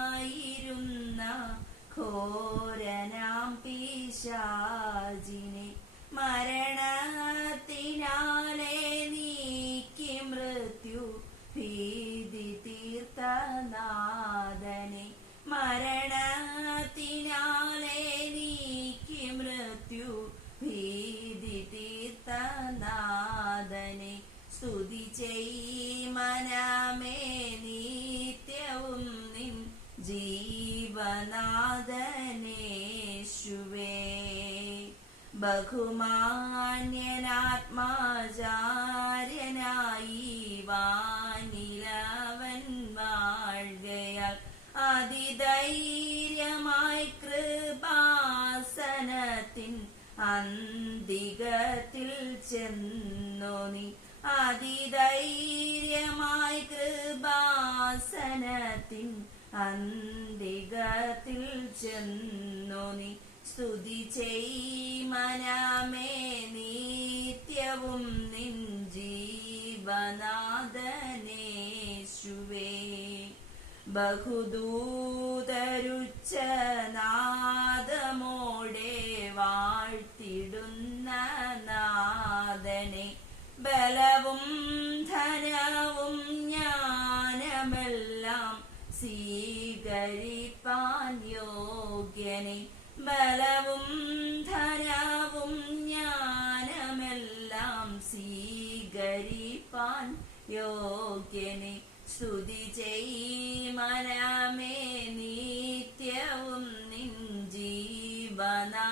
അധികാരിയായിരുന്ന ഘോരനാം പിശാചിനെ മരണത്തിനാലെ നീക്കി മൃത്യു ഭീതി തീർത്ത നാഥനെ മരണത്തിനാലെ നീക്കി മൃത്യു ഭീതി തീർത്ത നാഥനെ സ്തുതി ചെയ് മനമേ നിത്യവും നിൻ ജീവനാഥനേശുവേ ബഹുമാന്യനാത്മാചാര്യനായി വാനിലവൻ വാഴ്കയാൽ അതിധൈര്യമായി കൃപാസനത്തിൻ അന്തികത്തിൽ ചെന്നു നീ അതിധൈര്യമായി കൃപാസനത്തിൻ അന്തികത്തിൽ ചെന്നു നീ സ്തുതി ചെയ് മനമേ നിത്യവും നിൻ ജീവനാഥനേശുവേ ബഹുദൂതരുച്ചനാദമോടെ വാഴ്ത്തിടുന്ന നാഥനെ ബലവും ധനവും ജ്ഞാനമെല്ലാം സ്വീകരിപ്പാൻ യോഗ്യനെ ബലവും ധനവും ജ്ഞാനമെല്ലാം സ്വീകരിപ്പാൻ യോഗ്യനെ സ്തുതി ചെയ് മനമേ നിത്യവും നിൻ ജീവനാഥനേശുവേ